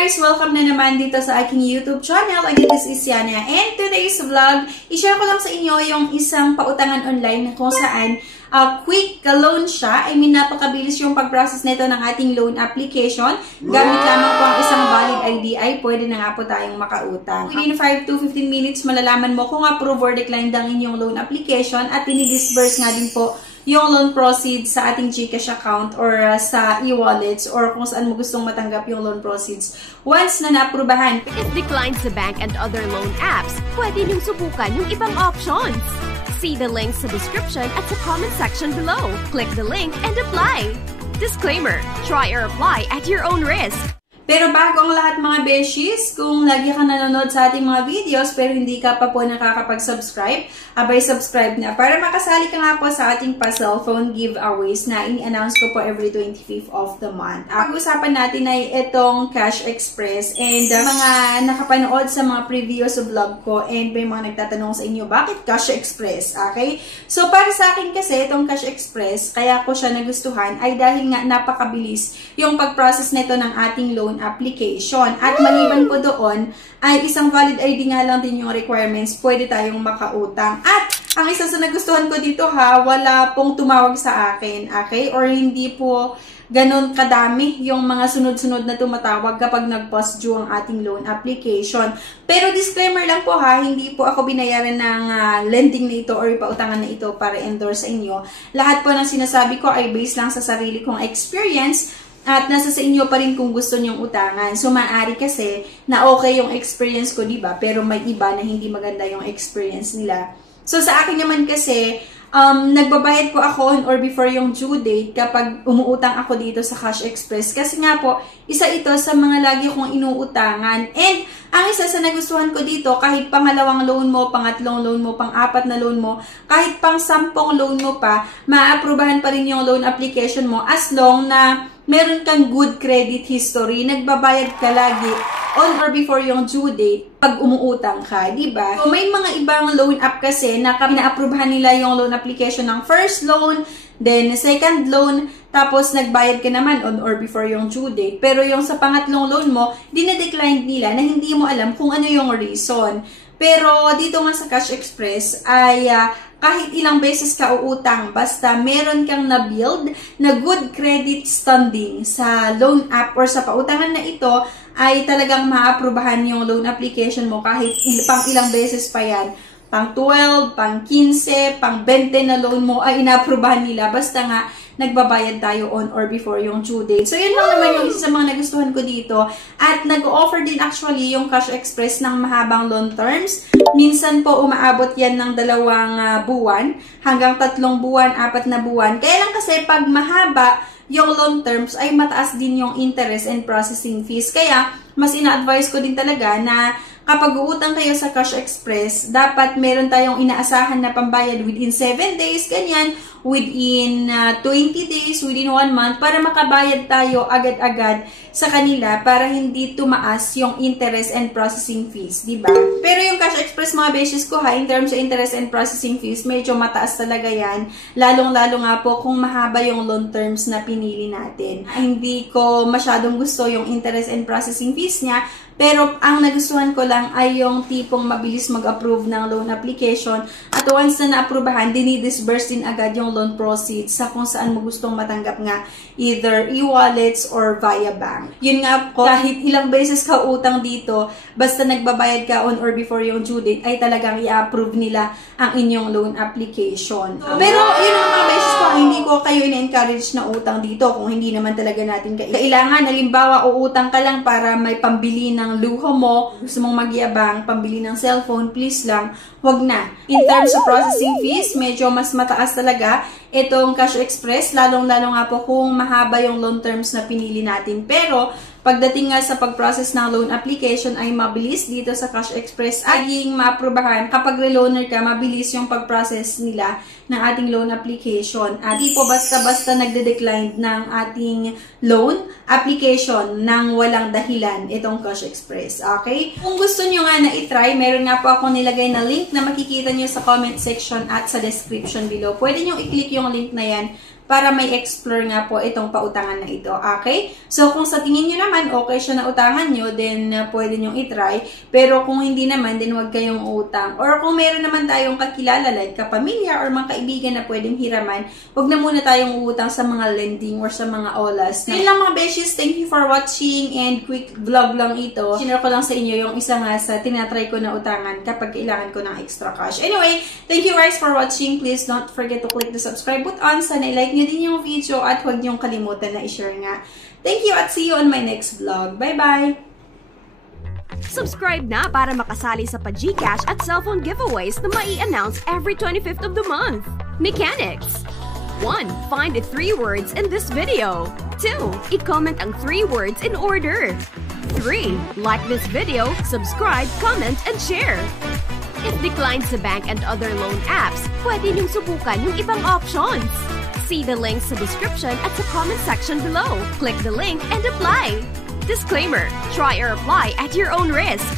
guys! Welcome na naman dito sa aking YouTube channel. Again, this is Yana. And today's vlog, i-share ko lang sa inyo yung isang pautangan online kung saan quick loan siya. I mean, napakabilis yung pag-process nito ng ating loan application. Gamit lamang po ang isang valid ID ay pwede na nga po tayong makautang. Within 5 to 15 minutes, malalaman mo kung approve or decline ang inyong loan application at dinidisburse nga din po yung loan proceeds sa ating GCash account or sa e-wallets or kung saan mo gustong matanggap yung loan proceeds once na naaprubahan. If declined sa bank and other loan apps, pwede niyong subukan yung ibang options. See the links sa description at sa comment section below. Click the link and apply. Disclaimer, try or apply at your own risk. Pero bago ang lahat mga beshies, kung lagi ka nanonood sa ating mga videos pero hindi ka pa po nakakapag-subscribe, abay subscribe na para makasali ka nga po sa ating pa-cellphone giveaways na ini-announce ko po every 25th of the month. Ang usapan natin ay itong Cash Express and mga nakapanood sa mga previous vlog ko and may mga nagtatanong sa inyo, bakit Cash Express? Okay? So para sa akin kasi itong Cash Express, kaya ko siya nagustuhan ay dahil nga napakabilis yung pag-process nito ng ating loan application. At maliban po doon, ay isang valid ID nga lang din yung requirements, pwede tayong makautang. At ang isa sa nagustuhan ko dito wala pong tumawag sa akin, okay? Or hindi po ganun kadami yung mga sunod-sunod na tumatawag kapag nag-post due ang ating loan application. Pero disclaimer lang po hindi po ako binayaran ng lending na ito or ipautangan na ito para endorse sa inyo. Lahat po ng sinasabi ko ay based lang sa sarili kong experience at nasa sa inyo pa rin kung gusto nyong utangan. So, maaari kasi na okay yung experience ko, diba? Pero may iba na hindi maganda yung experience nila. So, sa akin naman kasi, nagbabayad po ako on or before yung due date kapag umuutang ako dito sa Cash Express. Kasi nga po, isa ito sa mga lagi kong inuutangan. And, ang isa sa nagustuhan ko dito, kahit pangalawang loan mo, pangatlong loan mo, pang-apat na loan mo, kahit pang-sampung loan mo pa, maaprubahan pa rin yung loan application mo as long na meron kang good credit history, nagbabayad ka lagi on or before yung due date pag umuutang ka, diba? So, may mga ibang loan app kasi na pinaaprubahan nila yung loan application ng first loan, then second loan, tapos nagbayad ka naman on or before yung due date. Pero yung sa pangatlong loan mo, dinedecline nila na hindi mo alam kung ano yung reason. Pero dito nga sa Cash Express ay kahit ilang beses ka uutang, basta meron kang na-build na good credit standing sa loan app or sa pautangan na ito, ay talagang maaprubahan yung loan application mo kahit pang ilang beses pa yan. Pang 12, pang 15, pang 20 na loan mo ay inaprubahan nila. Basta nga, nagbabayad tayo on or before yung due date. So, yun lang naman yung isa sa mga nagustuhan ko dito. At nag-offer din actually yung Cash Express ng mahabang loan terms. Minsan po, umaabot yan ng 2 buwan, hanggang 3 buwan, 4 na buwan. Kaya lang kasi pag mahaba yung loan terms, ay mataas din yung interest and processing fees. Kaya, mas ina-advise ko din talaga na kapag uutang kayo sa Cash Express, dapat meron tayong inaasahan na pambayad within 7 days, ganyan, within 20 days, within 1 month, para makabayad tayo agad-agad sa kanila para hindi tumaas yung interest and processing fees, diba? Pero yung Cash Express mga beshes ko in terms of interest and processing fees, medyo mataas talaga yan. Lalong-lalo nga po kung mahaba yung loan terms na pinili natin. Hindi ko masyadong gusto yung interest and processing fees niya, pero ang nagustuhan ko lang ay yung tipong mabilis mag-approve ng loan application at once na na-aprubahan, dinidisburse din agad yung loan proceeds sa kung saan mo gustong matanggap nga, either e-wallets or via bank. Yun nga po, kahit ilang beses ka utang dito, basta nagbabayad ka on or before yung due date, ay talagang i-approve nila ang inyong loan application. Pero yun ang mga beses ko, hindi ko kayo ina-encourage na utang dito kung hindi naman talaga natin kailangan. Halimbawa, uutang ka lang para may pambili ng luho mo, gusto mong magyabang, pambili ng cellphone, please lang, wag na. In terms of processing fees, medyo mas mataas talaga itong Cash Express, lalong-lalo nga po kung mahaba yung loan terms na pinili natin. Pero, pagdating nga sa pag-process ng loan application ay mabilis dito sa Cash Express at yung maaprubahan. Kapag reloaner ka, mabilis yung pag-process nila ng ating loan application. At di po basta-basta nagde-decline ng ating loan application ng walang dahilan itong Cash Express. Okay? Kung gusto nyo nga na itry, meron nga po akong nilagay na link na makikita nyo sa comment section at sa description below. Pwede nyo i-click yung link na yan para may explore nga po itong pautangan na ito. Okay? So, kung sa tingin nyo naman, okay siya na utangan nyo, then pwede nyo itry. Pero kung hindi naman, then huwag kayong utang. Or kung meron naman tayong kakilala, like kapamilya or mga kaibigan na pwedeng hiraman, huwag na muna tayong utang sa mga lending or sa mga olas. Yun lang mga beshies, thank you for watching and quick vlog lang ito. Sinare ko lang sa inyo yung isa nga sa tinatry ko na utangan kapag kailangan ko ng extra cash. Anyway, thank you guys for watching. Please don't forget to click the subscribe button. Sana i-like nyo din yung video at huwag niyong kalimutan na i-share nga. Thank you at see you on my next vlog. Bye-bye! Subscribe na para makasali sa pa-GCash at cellphone giveaways na mai-announce every 25th of the month. Mechanics! 1. Find the 3 words in this video. 2. I-comment ang 3 words in order. 3. Like this video, subscribe, comment, and share. If declined sa bank and other loan apps, pwede niyong subukan yung ibang options. See the links sa description at sa comment section below. Click the link and apply. Disclaimer: try or apply at your own risk.